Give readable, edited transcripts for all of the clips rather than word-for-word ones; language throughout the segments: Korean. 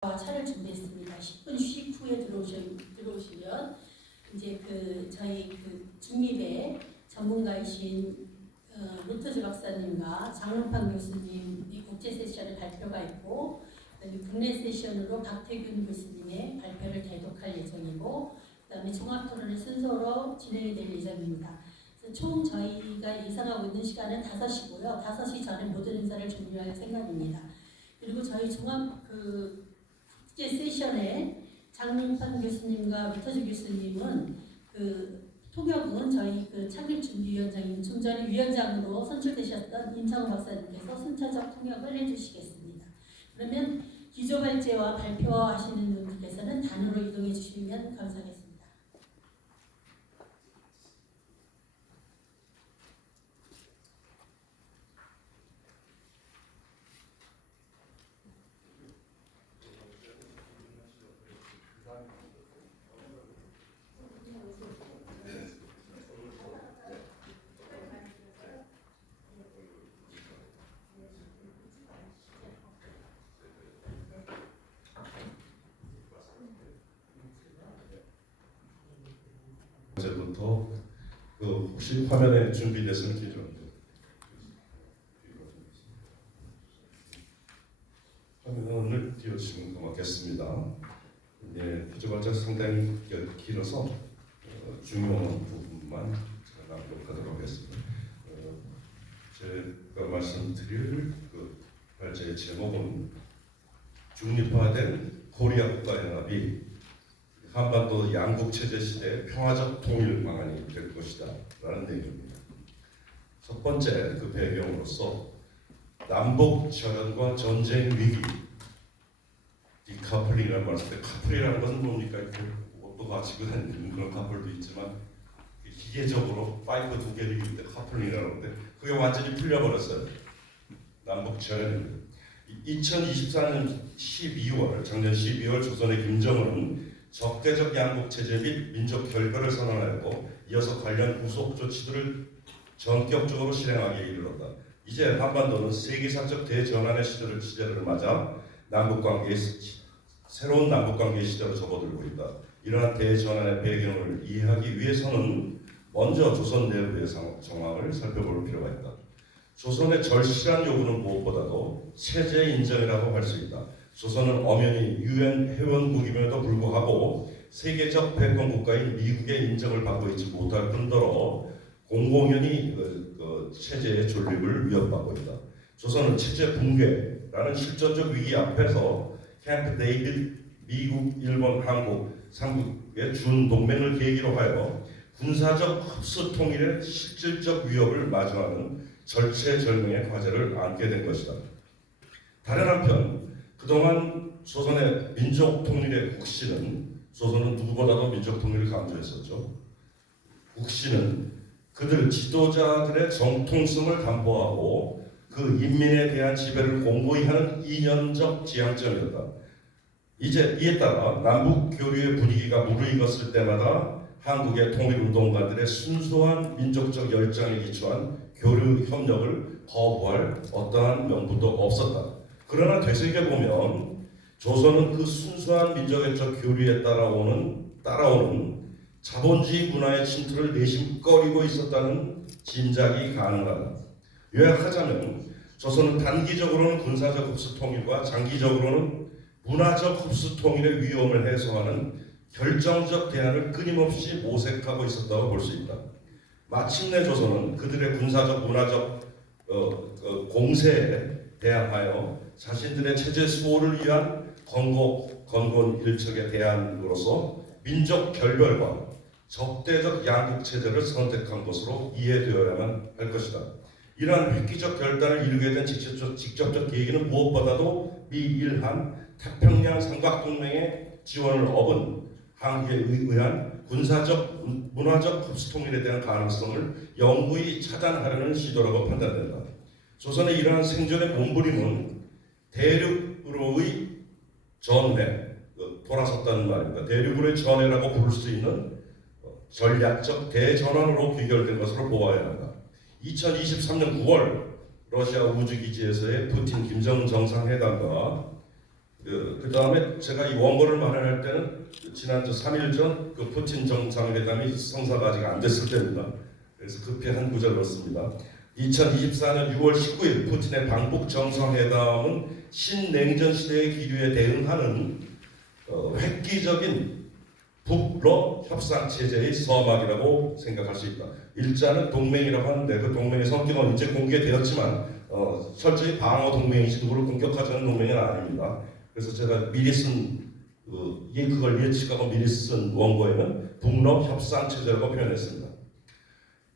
차를 준비했습니다. 10분 쉰 후에 들어오시면 이제 저희 중립의 전문가이신 로터즈 박사님과 장롱판 교수님의 국제 세션의 발표가 있고, 국내 세션으로 박태균 교수님의 발표를 대독할 예정이고, 그다음에 종합 토론의 순서로 진행이 될 예정입니다. 총 저희가 예상하고 있는 시간은 5시고요. 5시 전에 모든 행사를 종료할 생각입니다. 그리고 저희 종합 국제 세션에 장롱판 교수님과 로터즈 교수님은 통역은 저희 창립준비위원장님 좀 전에 위원장으로 선출되셨던 임상우 박사님께서 순차적 통역을 해주시겠습니다. 그러면 기조발제와 발표하시는 분들께서는 단으로 이동해 주시면 감사하겠습니다. 어제부터 혹시 화면에 준비됐으면 기존 화면을 띄워주시면 고맙겠습니다. 기조발전 상당히 길어서 중요한 부분만 제가 낭독하도록 하겠습니다. 제가 말씀드릴 발제의 제목은 중립화된 코리아 국가연합이 한반도 양국체제 시대의 평화적 통일 방안이 될 것이다 라는 내용입니다. 첫 번째 배경으로서 남북 절연과 전쟁 위기, 디카플링이라는 말을 때 카플이라는 것은 뭡니까? 옷도 가지고 다니는 그런 카플도 있지만 기계적으로 파이프 두 개를 입을 때 카플링이라고 하는데 그게 완전히 풀려버렸어요. 남북 절연입니다. 2024년 12월, 작년 12월 조선의 김정은은 적대적 양국체제 및 민족 결별을 선언하였고 이어서 관련 구속 조치들을 전격적으로 실행하기에 이르렀다. 이제 한반도는 세계사적 대전환의 시대를 맞아 새로운 남북관계의 시대로 접어들고 있다. 이러한 대전환의 배경을 이해하기 위해서는 먼저 조선 내부의 정황을 살펴볼 필요가 있다. 조선의 절실한 요구는 무엇보다도 체제 인정이라고 할 수 있다. 조선은 엄연히 UN 회원국임에도 불구하고 세계적 패권 국가인 미국의 인정을 받고 있지 못할 뿐더러 공공연히 체제의 존립을 위협받고 있다. 조선은 체제 붕괴라는 실존적 위기 앞에서 캠프 데이비드 미국, 일본, 한국 3국의 준동맹을 계기로 하여 군사적 흡수 통일의 실질적 위협을 마주하는 절체절명의 과제를 안게 된 것이다. 다른 한편 그동안 조선의 민족 통일의 국시는 조선은 누구보다도 민족 통일을 강조했었죠. 국시는 그들 지도자들의 정통성을 담보하고 그 인민에 대한 지배를 공고히 하는 이념적 지향점이었다. 이에 따라 남북 교류의 분위기가 무르익었을 때마다 한국의 통일운동가들의 순수한 민족적 열정에 기초한 교류 협력을 거부할 어떠한 명분도 없었다. 그러나 되새겨보면 조선은 그 순수한 민족적 교류에 따라오는 자본주의 문화의 침투를 내심꺼리고 있었다는 짐작이 가능하다. 요약하자면 조선은 단기적으로는 군사적 흡수 통일과 장기적으로는 문화적 흡수 통일의 위험을 해소하는 결정적 대안을 끊임없이 모색하고 있었다고 볼 수 있다. 마침내 조선은 그들의 군사적 문화적 공세에 대항하여 자신들의 체제 수호를 위한 건곤일척의 대안으로서 민족 결별과 적대적 양국 체제를 선택한 것으로 이해되어야만 할 것이다. 이러한 획기적 결단을 이루게 된 직접적 계기는 무엇보다도 미일한 태평양 삼각동맹의 지원을 얻은 한국에 의한 군사적 문화적 흡수 통일에 대한 가능성을 영구히 차단하려는 시도라고 판단된다. 조선의 이러한 생존의 몸부림은 대륙으로의 전회, 돌아섰다는 말입니다. 대륙으로의 전회라고 부를 수 있는 전략적 대전환으로 귀결된 것으로 보아야 한다. 2023년 9월 러시아 우주기지에서의 푸틴 김정은 정상회담과 그 다음에 제가 이 원고를 마련할 때는 지난주 3일 전 그 푸틴 정상회담이 성사가 아직 안 됐을 때입니다. 그래서 급히 한 구절 넣습니다. 2024년 6월 19일 푸틴의 방북 정상회담은 신냉전 시대의 기류에 대응하는 획기적인 북러 협상 체제의 서막이라고 생각할 수 있다. 일자는 동맹이라고 하는데 그 동맹의 성격은 이제 공개되었지만 철저히 방어 동맹이지 누구를 공격하자는 동맹은 아닙니다. 그래서 제가 미리 쓴 그걸 예측하고 미리 쓴 원고에는 북러 협상 체제라고 표현했습니다.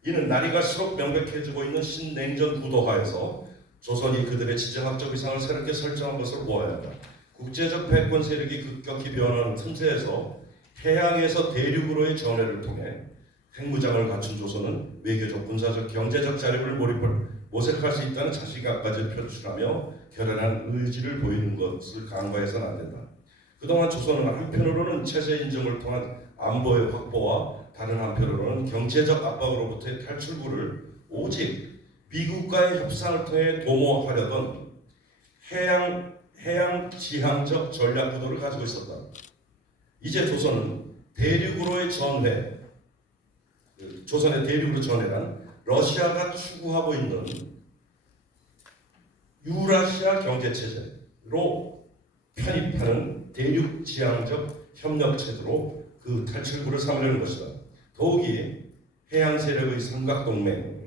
이는 날이 갈수록 명백해지고 있는 신냉전 구도하에서 조선이 그들의 지정학적 위상을 새롭게 설정한 것을 보아야 한다. 국제적 패권 세력이 급격히 변하는 틈새에서 해양에서 대륙으로의 전해를 통해 핵무장을 갖춘 조선은 외교적, 군사적, 경제적 자립을 모색할 수 있다는 자신감까지 표출하며 결연한 의지를 보이는 것을 간과해서는 안 된다. 그동안 조선은 한편으로는 체제 인정을 통한 안보의 확보와 다른 한편으로는 경제적 압박으로부터의 탈출구를 오직 미국과의 협상을 통해 도모하려던 해양 지향적 전략 구도를 가지고 있었다. 이제 조선은 대륙으로의 전회, 조선의 대륙으로 전회란 러시아가 추구하고 있는 유라시아 경제체제로 편입하는 대륙 지향적 협력 체제로 그 탈출구를 삼으려는 것이다. 더욱이 해양 세력의 삼각동맹,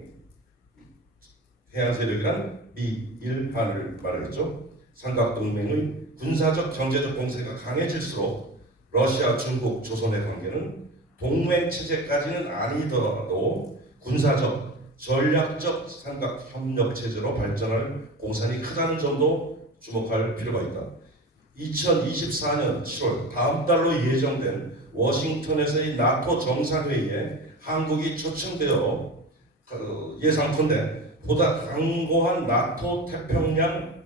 해양 세력이란 미, 일, 한을 말하겠죠. 삼각동맹의 군사적, 경제적 공세가 강해질수록 러시아, 중국, 조선의 관계는 동맹 체제까지는 아니더라도 군사적, 전략적 삼각 협력 체제로 발전할 공산이 크다는 점도 주목할 필요가 있다. 2024년 7월 다음 달로 예정된 워싱턴에서의 나토 정상회의에 한국이 초청되어 예상컨대 보다 강고한 나토 태평양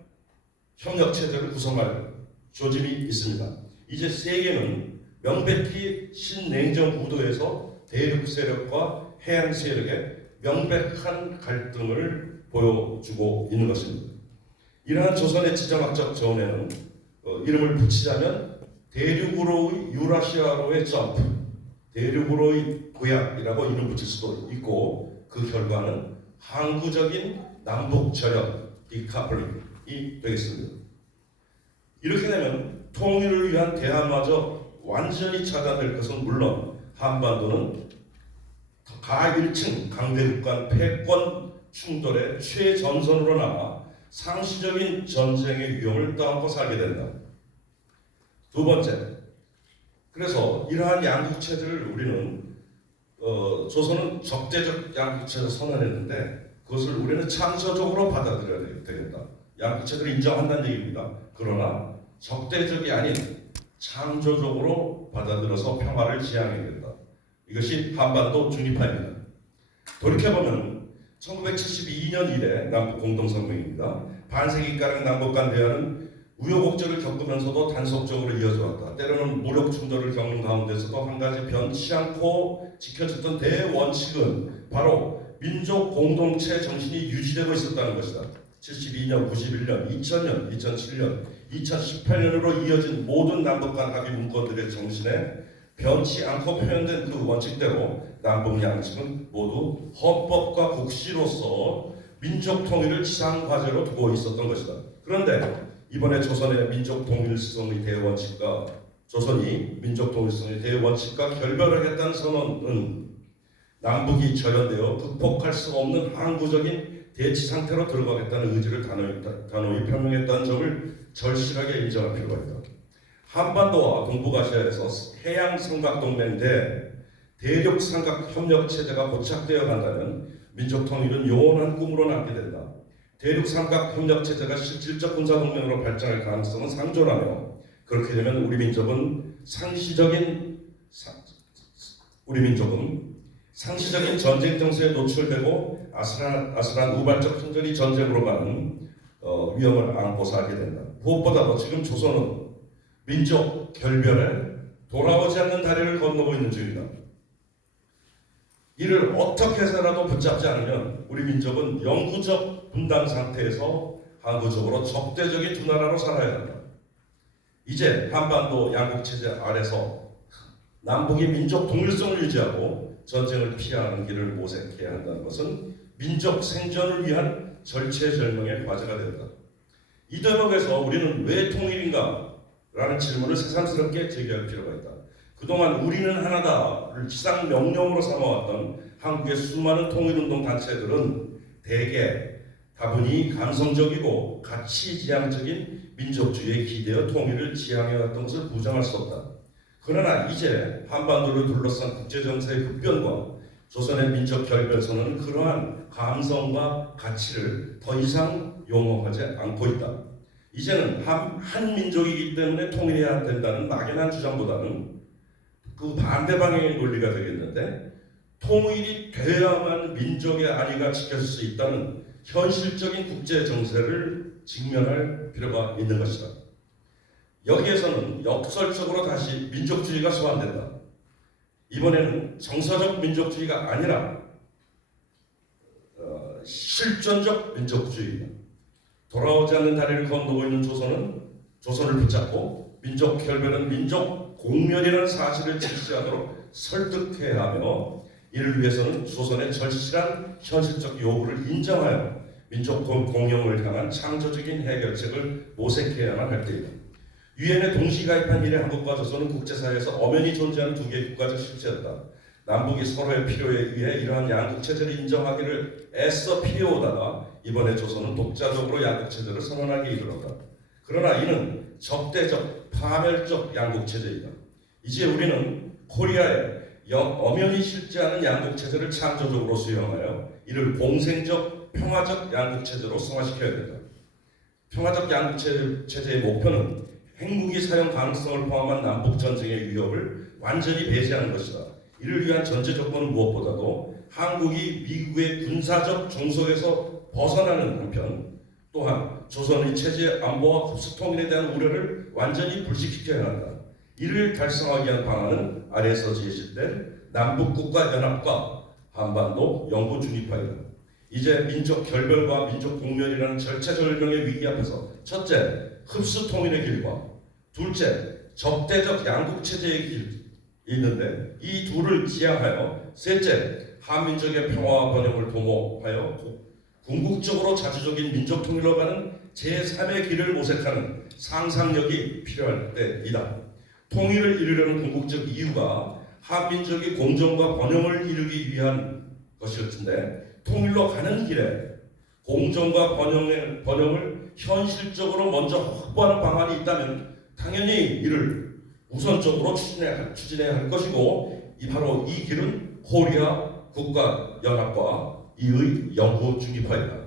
협력 체제를 구성할 조짐이 있습니다. 이제 세계는 명백히 신냉전 구도에서 대륙 세력과 해양 세력의 명백한 갈등을 보여주고 있는 것입니다. 이러한 조선의 지정학적 전에는 이름을 붙이자면 대륙으로의 유라시아로의 점프, 대륙으로의 도약이라고 이름 붙일 수도 있고 그 결과는 항구적인 남북 전력 디카플링이 되겠습니다. 이렇게 되면 통일을 위한 대화마저 완전히 차단될 것은 물론 한반도는 가1층 강대국 간 패권 충돌의 최전선으로 남아 상시적인 전쟁의 위험을 떠안고 살게 된다. 두 번째, 그래서 이러한 양국체제를 우리는 조선은 적대적 양국체제를 선언했는데 그것을 우리는 창조적으로 받아들여야 되겠다. 양국체제를 인정한다는 얘기입니다. 그러나 적대적이 아닌 창조적으로 받아들여서 평화를 지향해야겠다. 이것이 한반도 중립화입니다. 돌이켜보면 1972년 이래 남북 공동성명입니다. 반세기가량 남북 간 대화는 우여곡절을 겪으면서도 단속적으로 이어져 왔다. 때로는 무력 충돌을 겪는 가운데서도 한 가지 변치 않고 지켜졌던 대원칙은 바로 민족 공동체 정신이 유지되고 있었다는 것이다. 72년, 91년, 2000년, 2007년, 2018년으로 이어진 모든 남북 간 합의 문건들의 정신에 변치 않고 표현된 그 원칙대로 남북 양측은 모두 헌법과 국시로서 민족 통일을 지상 과제로 두고 있었던 것이다. 그런데 이번에 조선의 민족 통일성의 대원칙과 조선이 민족 통일성의 대원칙과 결별하겠다는 선언은 남북이 절연되어 극복할 수 없는 항구적인 대치 상태로 들어가겠다는 의지를 단호히 표명했다는 점을 절실하게 인정할 필요가 있다. 한반도와 동북아시아에서 해양 삼각동맹 대 대륙 삼각 협력 체제가 고착되어 간다면 민족 통일은 영원한 꿈으로 남게 된다. 대륙 삼각 협력 체제가 실질적 군사 동맹으로 발전할 가능성은 상존하며 그렇게 되면 우리 민족은 상시적인 전쟁 정세에 노출되고 아슬한 우발적 흔들이 전쟁으로 가는 위험을 안고 살게 된다. 무엇보다도 지금 조선은 민족 결별에 돌아오지 않는 다리를 건너고 있는 중이다. 이를 어떻게 해서라도 붙잡지 않으면 우리 민족은 영구적 분단 상태에서 항구적으로 적대적인 두 나라로 살아야 한다. 이제 한반도 양국 체제 아래서 남북이 민족 동일성을 유지하고 전쟁을 피하는 길을 모색해야 한다는 것은 민족 생존을 위한 절체절명의 과제가 된다. 이 대목에서 우리는 왜 통일인가? 라는 질문을 새삼스럽게 제기할 필요가 있다. 그동안 우리는 하나다를 지상 명령으로 삼아왔던 한국의 수많은 통일운동 단체들은 대개 다분히 감성적이고 가치지향적인 민족주의에 기대어 통일을 지향해왔던 것을 부정할 수 없다. 그러나 이제 한반도를 둘러싼 국제정세의 급변과 조선의 민족 결별선언은 그러한 감성과 가치를 더 이상 용어하지 않고 있다. 이제는 한 민족이기 때문에 통일해야 된다는 막연한 주장보다는 그 반대 방향의 논리가 되겠는데, 통일이 돼야만 민족의 안위가 지켜질 수 있다는 현실적인 국제 정세를 직면할 필요가 있는 것이다. 여기에서는 역설적으로 다시 민족주의가 소환된다. 이번에는 정서적 민족주의가 아니라 실존적 민족주의다. 돌아오지 않는 다리를 건너고 있는 조선을 붙잡고 민족 결별은 민족 공멸이라는 사실을 직시하도록 설득해야 하며, 이를 위해서는 조선의 절실한 현실적 요구를 인정하여 민족 공영을 향한 창조적인 해결책을 모색해야만 할 때이다. 유엔에 동시 가입한 이래 한국과 조선은 국제사회에서 엄연히 존재하는 두 개의 국가적 실체였다. 남북이 서로의 필요에 의해 이러한 양국 체제를 인정하기를 애써 피해오다가 이번에 조선은 독자적으로 양국 체제를 선언하게 이르렀다. 그러나 이는 적대적, 파멸적 양국 체제이다. 이제 우리는 코리아에 엄연히 실제하는 양국 체제를 창조적으로 수용하여 이를 공생적, 평화적 양국 체제로 승화시켜야 된다. 평화적 양국 체제의 목표는 핵무기 사용 가능성을 포함한 남북 전쟁의 위협을 완전히 배제하는 것이다. 이를 위한 전제 조건은 무엇보다도 한국이 미국의 군사적 종속에서 벗어나는 한편, 또한 조선의 체제 안보와 흡수 통일에 대한 우려를 완전히 불식시켜야 한다. 이를 달성하기 위한 방안은 아래에서 제시된 남북국가 연합과 한반도 영구 중립화이다. 이제 민족 결별과 민족 공멸이라는 절체절명의 위기 앞에서 첫째, 흡수 통일의 길과 둘째, 적대적 양국 체제의 길이 있는데, 이 둘을 지향하여 셋째, 한민족의 평화와 번영을 도모하여 궁극적으로 자주적인 민족 통일로 가는 제3의 길을 모색하는 상상력이 필요할 때이다. 통일을 이루려는 궁극적 이유가 한민족이 공정과 번영을 이루기 위한 것이었는데, 통일로 가는 길에 공정과 번영을 현실적으로 먼저 확보하는 방안이 있다면 당연히 이를 우선적으로 추진해야 할 것이고, 바로 이 길은 코리아 국가연합과 이의 영구 중립화이다.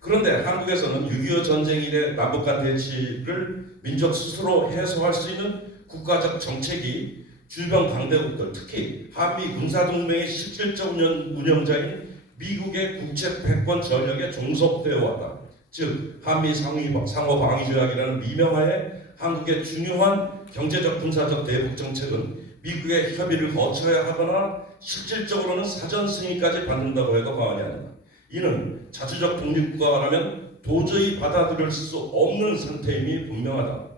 그런데 한국에서는 6.25 전쟁 이래 남북 간 대치를 민족 스스로 해소할 수 있는 국가적 정책이 주변 강대국들, 특히 한미 군사동맹의 실질적 운영자인 미국의 국제 패권 전략에 종속되어 왔다. 즉 한미 상호 방위 조약이라는 미명하에 한국의 중요한 경제적 군사적 대북 정책은 미국의 협의를 거쳐야 하거나 실질적으로는 사전 승인까지 받는다고 해도 과언이 아니다. 이는 자주적 독립국가라면 도저히 받아들일 수 없는 상태임이 분명하다.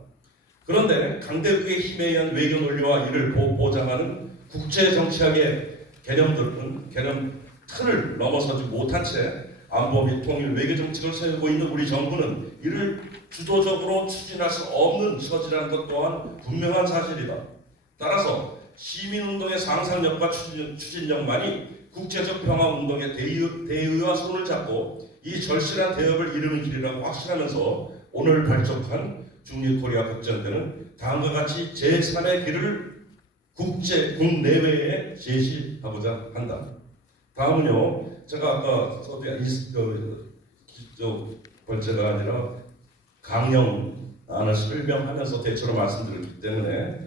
그런데 강대국의 힘에 의한 외교 논리와 이를 보장하는 국제 정치학의 개념 틀을 넘어서지 못한 채 안보 및 통일 외교 정책을 세우고 있는 우리 정부는 이를 주도적으로 추진할 수 없는 처지라는 것 또한 분명한 사실이다. 따라서 시민운동의 상상력과 추진력만이 국제적 평화운동의 대의와 손을 잡고 이 절실한 대업을 이루는 길이라고 확신하면서 오늘 발족한 중립코리아 국전대는 다음과 같이 제3의 길을 국내외에 제시하고자 한다. 다음은요, 제가 아까 번째가 아니라 강령안을 설명하면서 대체로 말씀드렸기 때문에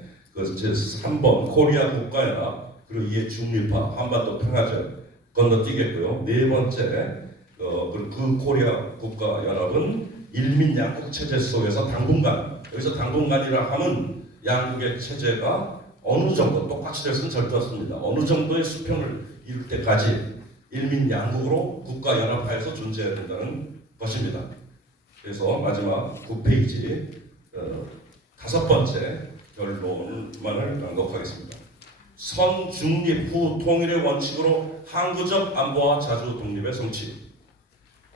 제 3번 코리아 국가연합, 그리고 이에 중립화, 한반도 평화적 건너뛰겠고요. 네 번째 그 코리아 국가연합은 일민 양국 체제 속에서 당분간, 여기서 당분간이라 하면 양국의 체제가 어느 정도 똑같이 될 수는 절대 없습니다. 어느 정도의 수평을 이룰 때까지 일민 양국으로 국가연합화해서 존재해야 된다는 것입니다. 그래서 마지막 9페이지 다섯 번째 결론만을 낭독하겠습니다. 선중립 후 통일의 원칙으로 항구적 안보와 자주 독립의 성취.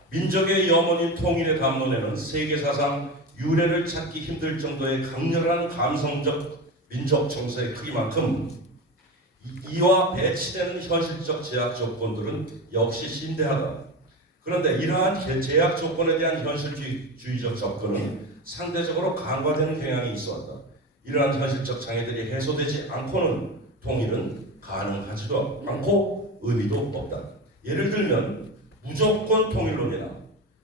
민족의 염원인 통일의 담론에는 세계사상 유례를 찾기 힘들 정도의 강렬한 감성적 민족 정서의 크기만큼 이와 배치되는 현실적 제약 조건들은 역시 심대하다. 그런데 이러한 제약 조건에 대한 현실주의적 접근은 상대적으로 간과되는 경향이 있어왔다. 이러한 현실적 장애들이 해소되지 않고는 통일은 가능하지도 않고 의미도 없다. 예를 들면 무조건 통일론이나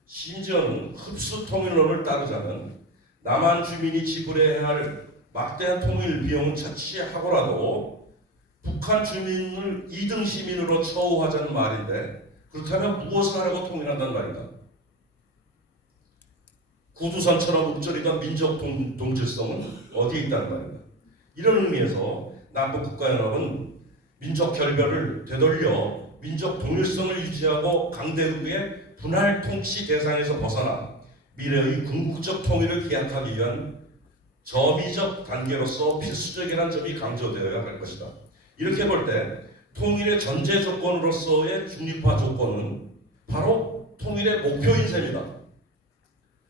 심지어는 흡수 통일론을 따르자면 남한 주민이 지불해야 할 막대한 통일 비용은 차치하고라도 북한 주민을 2등 시민으로 처우하자는 말인데, 그렇다면 무엇을 하려고 통일한다는 말인가? 구두선처럼 읊조리던 민족 동질성은 어디에 있다는 말인가? 이런 의미에서 남북국가연합은 민족 결별을 되돌려 민족 동일성을 유지하고 강대국의 분할 통치 대상에서 벗어나 미래의 궁극적 통일을 기약하기 위한 저비적 단계로서 필수적이라는 점이 강조되어야 할 것이다. 이렇게 볼 때 통일의 전제 조건으로서의 중립화 조건은 바로 통일의 목표인 셈이다.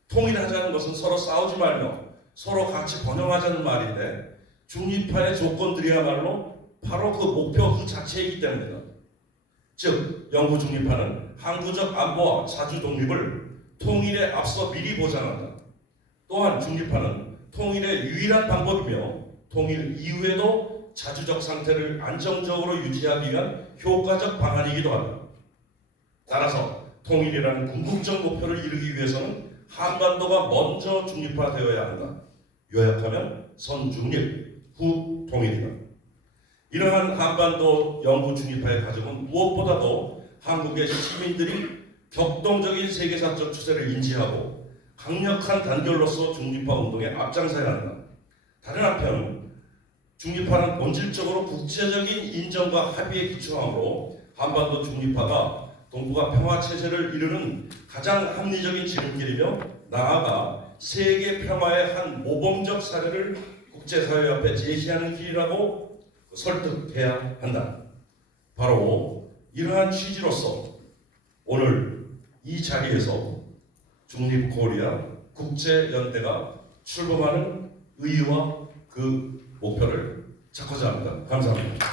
통일하자는 것은 서로 싸우지 말며 서로 같이 번영하자는 말인데, 중립화의 조건들이야말로 바로 그 목표 그 자체이기 때문이다. 즉 영구 중립화는 항구적 안보와 자주 독립을 통일에 앞서 미리 보장한다. 또한 중립화는 통일의 유일한 방법이며 통일 이후에도 자주적 상태를 안정적으로 유지하기 위한 효과적 방안이기도 하다. 따라서 통일이라는 궁극적 목표를 이루기 위해서는 한반도가 먼저 중립화되어야 한다. 요약하면 선중립, 후 통일이다. 이러한 한반도 영구 중립화의 과정은 무엇보다도 한국의 시민들이 격동적인 세계사적 추세를 인지하고 강력한 단결로서 중립화 운동에 앞장서야 한다. 다른 한편 중립화는 본질적으로 국제적인 인정과 합의에 기초하므로 한반도 중립화가 동북아 평화 체제를 이루는 가장 합리적인 지름길이며 나아가 세계 평화의 한 모범적 사례를 국제사회 앞에 제시하는 길이라고 설득해야 한다. 바로 이러한 취지로서 오늘 이 자리에서 중립코리아 국제연대가 출범하는 의의와 그 목표를 찾고자 합니다. 감사합니다.